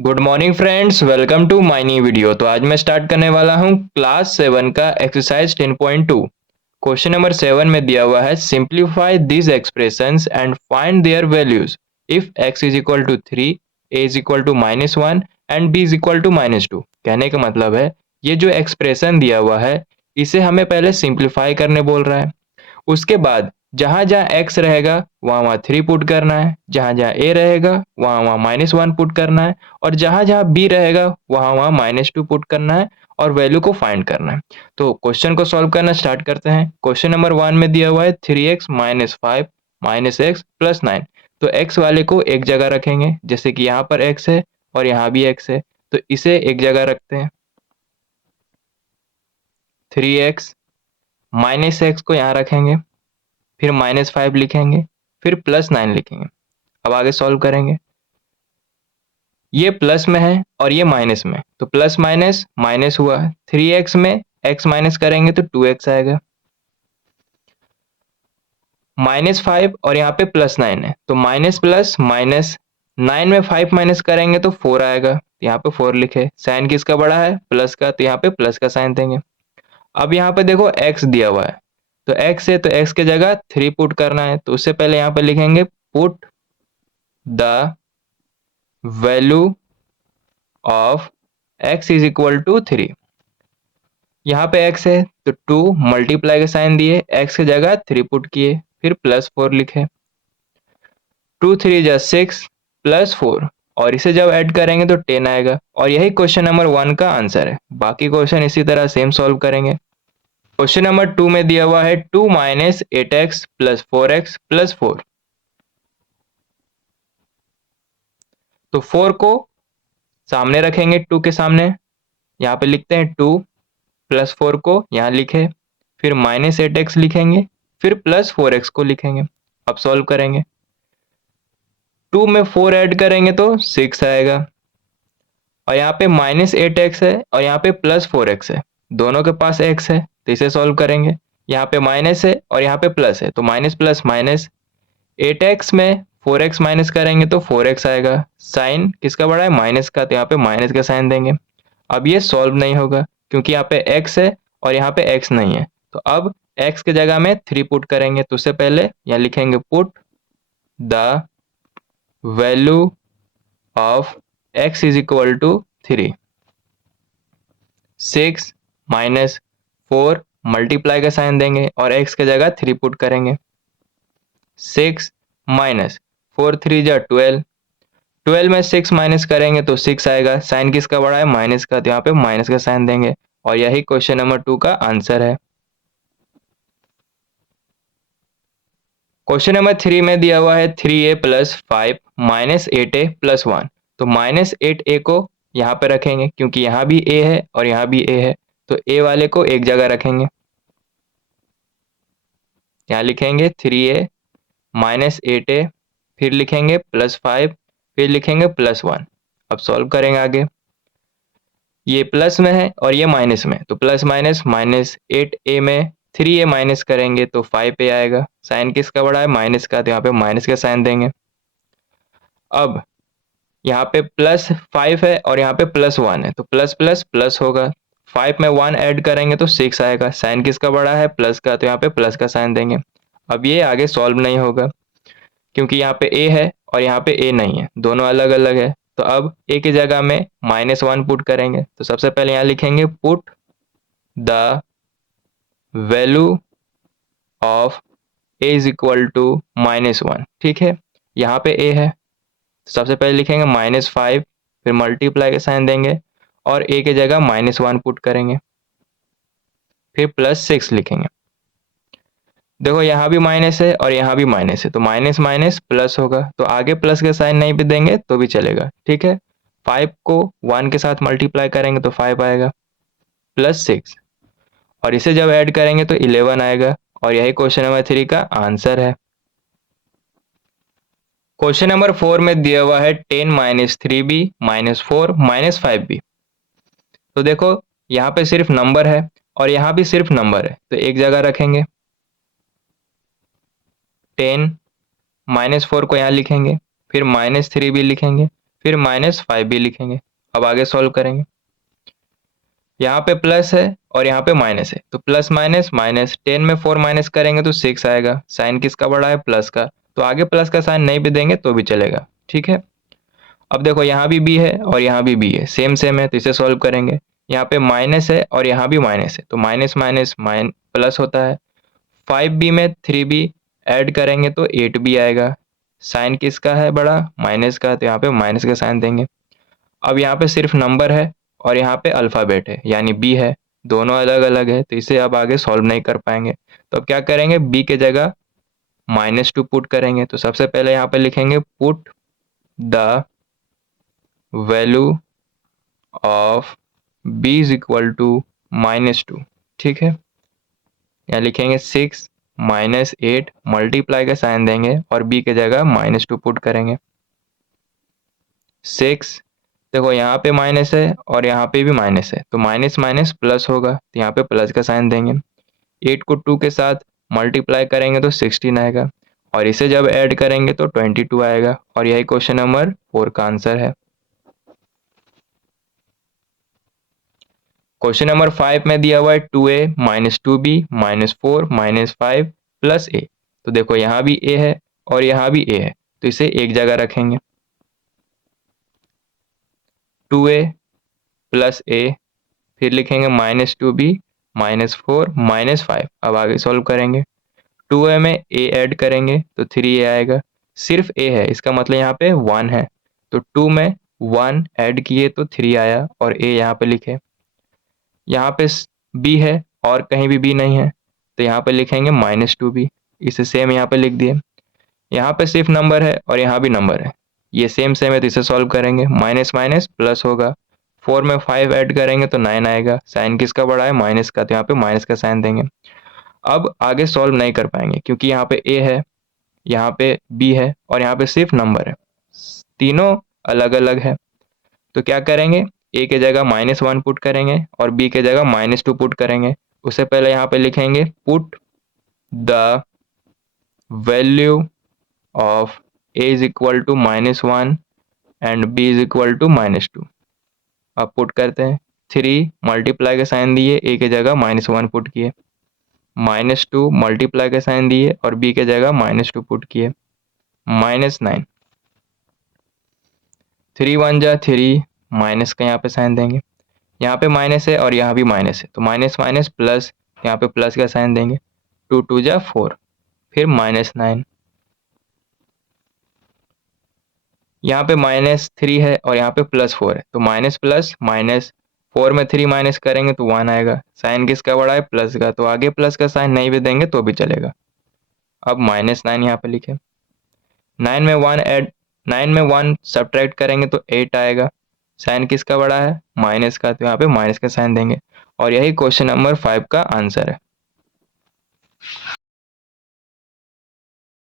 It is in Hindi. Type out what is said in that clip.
Good morning friends, welcome to my new video. तो आज मैं स्टार्ट करने वाला हूं क्लास 7 का एक्सरसाइज 10.2। क्वेश्चन नंबर 7 में दिया हुआ है simplify this expressions and find their values if x is equal to 3, a is equal to -1 and b is equal to -2। कहने का मतलब है ये जो एक्सप्रेशन दिया हुआ है इसे हमें पहले सिंप्लीफाई करने बोल रहा है। उसके बाद जहां जहां x रहेगा वहां वहां 3 पुट करना है, जहां जहां a रहेगा वहां वहां -1 पुट करना है और जहां जहां b रहेगा वहां वहां -2 पुट करना है और वैल्यू को फाइंड करना है। तो क्वेश्चन को सॉल्व करना स्टार्ट करते हैं। क्वेश्चन नंबर 1 में दिया हुआ है 3x - 5 - x + 9। तो x वाले को एक जगह रखेंगे, जैसे कि यहाँ पर x है और यहाँ भी x है, तो इसे एक जगह रखते हैं। 3x -x को यहाँ रखेंगे, फिर -5 लिखेंगे, फिर +9 लिखेंगे। अब आगे सॉल्व करेंगे। ये प्लस में है और ये माइनस में, तो प्लस माइनस माइनस हुआ। 3x में x माइनस करेंगे तो 2x आएगा। -5 और यहाँ पे +9 है, तो माइनस प्लस माइनस, 9 में 5 माइनस करेंगे तो 4 आएगा। यहाँ पे 4 लिखे। साइन किसका बड़ा है? प्लस का, तो यहाँ पे प्लस का साइन देंगे। अब यहाँ पे देखो x दिया हुआ है, तो x है तो x के जगह 3 पुट करना है, तो उससे पहले यहाँ पे लिखेंगे put the value of x is equal to 3। यहाँ पे x है तो 2 मल्टीप्लाई का साइन दिए, x की जगह 3 पुट किए, फिर +4 लिखे। 2 3 जा 6 +4 और इसे जब ऐड करेंगे तो 10 आएगा और यही क्वेश्चन नंबर 1 का आंसर है। बाकी क्वेश्चन इसी तरह सेम सॉल्व करेंगे। क्वेश्चन नंबर 2 में दिया हुआ है 2 - 8x + 4x + 4। तो 4 को सामने रखेंगे, 2 के सामने, यहाँ पे लिखते हैं 2 +4 को यहाँ लिखे, फिर -8x लिखेंगे, फिर +4x को लिखेंगे। अब सॉल्व करेंगे। 2 में 4 ऐड करेंगे तो 6 आएगा और यहाँ पे -8x है और यहाँ पे +4x है, दोनों के पास x है तो इसे सॉल्व करेंगे। यहाँ पे माइनस है और यहाँ पे प्लस है, तो माइनस प्लस माइनस, 8x में 4x माइनस करेंगे तो 4x आएगा। साइन किसका बड़ा है? माइनस का, तो यहाँ पे माइनस का साइन देंगे। अब ये सॉल्व नहीं होगा क्योंकि यहाँ पे x है और यहाँ पे x नहीं है, तो अब x के जगह में 3 पुट करेंगे, तो उससे पहले यहाँ लिखेंगे put the value of x is equal to 3। 6 - 4 multiply का साइन देंगे और x के जगह 3 पुट करेंगे। 6 - 4 3 जा 12, 12 में 6 माइनस करेंगे तो 6 आएगा। साइन किसका बड़ा है? माइनस का, तो यहाँ पे माइनस का साइन देंगे और यही क्वेश्चन नंबर 2 का आंसर है। क्वेश्चन नंबर 3 में दिया हुआ है 3a + 5 - 8a + 1। तो -8a को यहाँ पे रखेंगे क्योंकि यहाँ भी a है और यहाँ भी a है, तो a वाले को एक जगह रखेंगे। यहाँ लिखेंगे 3a - 8a, फिर लिखेंगे +5, फिर लिखेंगे +1। अब सॉल्व करेंगे आगे। ये प्लस में है और ये माइनस में, तो प्लस माइनस माइनस, 8a में 3a माइनस करेंगे तो 5a आएगा। साइन किसका बड़ा है? माइनस का, तो यहाँ पे माइनस का साइन देंगे। अब यहाँ पे +5 है और यहाँ पे +1 है, तो प्लस प्लस प्लस होगा। 5 में 1 ऐड करेंगे तो 6 आएगा। साइन किसका बड़ा है? प्लस का, तो यहाँ पे प्लस का साइन देंगे। अब ये आगे सॉल्व नहीं होगा क्योंकि यहाँ पे a है और यहाँ पे a नहीं है, दोनों अलग अलग है। तो अब a की जगह में -1 पुट करेंगे, तो सबसे पहले यहाँ लिखेंगे put the value of a is equal to -1। ठीक है, यहाँ पे a है, तो सबसे पहले लिखेंगे -5, फिर मल्टीप्लाई का साइन देंगे और a की जगह -1 पुट करेंगे, फिर +6 लिखेंगे। देखो यहाँ भी माइनस है और यहाँ भी माइनस है, तो माइनस माइनस प्लस होगा, तो आगे प्लस का साइन नहीं भी देंगे तो भी चलेगा। ठीक है, 5 को 1 के साथ मल्टीप्लाई करेंगे तो 5 आएगा, +6 और इसे जब ऐड करेंगे तो 11 आएगा और यही क्वेश्चन नंबर 3 का आंसर है। क्वेश्चन नंबर 4 में दिया हुआ है 10 - 3b - 4 - 5b। तो देखो यहाँ पे सिर्फ नंबर है और यहाँ भी सिर्फ नंबर है, तो एक जगह रखेंगे। 10 - 4 को यहाँ लिखेंगे, फिर -3b लिखेंगे, फिर -5 भी लिखेंगे। अब आगे सॉल्व करेंगे। यहाँ पे प्लस है और यहाँ पे माइनस है, तो प्लस माइनस माइनस, 10 में 4 माइनस करेंगे तो 6 आएगा। साइन किसका बड़ा है? प्लस का, तो आगे प्लस का साइन नहीं भी देंगे तो भी चलेगा। ठीक है, अब देखो यहाँ भी बी है और यहाँ भी बी है, सेम सेम है, तो इसे सॉल्व करेंगे। यहाँ पे माइनस है और यहाँ भी माइनस है, तो माइनस माइनस प्लस होता है। 5b में 3b ऐड करेंगे तो 8b आएगा। साइन किसका है बड़ा? माइनस का, तो यहाँ पे माइनस का साइन देंगे। अब यहाँ पे सिर्फ नंबर है और यहाँ पे अल्फ़ाबेट है, यानी बी है, दोनों अलग अलग है, तो इसे अब आगे सॉल्व नहीं कर पाएंगे। तो अब क्या करेंगे? बी के जगह -2 पुट करेंगे। तो सबसे पहले यहाँ पे लिखेंगे put the value of b is equal to -2। ठीक है, यहाँ लिखेंगे 6 -8, मल्टीप्लाई का साइन देंगे और b के जगह -2 पुट करेंगे। 6, देखो यहाँ पे माइनस है और यहाँ पे भी माइनस है, तो माइनस माइनस प्लस होगा, तो यहाँ पे प्लस का साइन देंगे। 8 को 2 के साथ मल्टीप्लाई करेंगे तो 16 आएगा, और इसे जब ऐड करेंगे तो 22 आएगा, और यही क्वेश्चन नंबर 4 का आंसर है। क्वेश्चन नंबर 5 में दिया हुआ है 2a -2b -4 -5 प्लस a। तो देखो यहाँ भी a है और यहाँ भी a है, तो इसे एक जगह रखेंगे। 2a प्लस a, फिर लिखेंगे -2b -4 -5। अब आगे सॉल्व करेंगे। 2a में a ऐड करेंगे तो 3a आएगा। सिर्फ a है, इसका मतलब यहाँ पे 1 है, तो 2 में 1 ऐड किए तो 3 आया, और a यहाँ पे लिखे। यहाँ पे b है और कहीं भी b नहीं है, तो यहाँ पे लिखेंगे -2b। इसे सेम यहाँ पे लिख दिए। यहाँ पे सिर्फ नंबर है और यहाँ भी नंबर है, ये सेम सेम है, तो इसे सॉल्व करेंगे। माइनस माइनस प्लस होगा, 4 में 5 ऐड करेंगे तो 9 आएगा। साइन किसका बड़ा है? माइनस का, तो यहाँ पे माइनस का साइन देंगे। अब आगे सॉल्व नहीं कर पाएंगे क्योंकि यहाँ पे a है, यहाँ पे b है और यहाँ पे सिर्फ नंबर है, तीनों अलग अलग है। तो क्या करेंगे? a के जगह -1 पुट करेंगे और b के जगह -2 पुट करेंगे। उससे पहले यहाँ पे लिखेंगे put the value of a is equal to -1 and b is equal to -2। अब पुट करते हैं। 3 मल्टीप्लाई का साइन दिए, a के जगह -1 पुट किए, -2 मल्टीप्लाई का साइन दिए और b के जगह -2 पुट किए, -9। 3 1 जा 3, माइनस का यहाँ पे साइन देंगे। यहाँ पे माइनस है और यहाँ भी माइनस है, तो माइनस माइनस प्लस, यहाँ पे प्लस का साइन देंगे। 2 2 जा 4, फिर -9। यहाँ पे -3 है और यहाँ पे +4 है, तो माइनस प्लस माइनस, 4 में 3 माइनस करेंगे तो 1 आएगा। साइन किसका बड़ा है? प्लस का, तो आगे प्लस का साइन नहीं भी देंगे तो भी चलेगा। अब -9 यहाँ पे लिखे। 9 में 1 ऐड, 9 में 1 सब्ट्रैक्ट करेंगे तो 8 आएगा। साइन किसका बड़ा है? माइनस का, तो यहाँ पे माइनस का साइन देंगे, और यही क्वेश्चन नंबर 5 का आंसर है।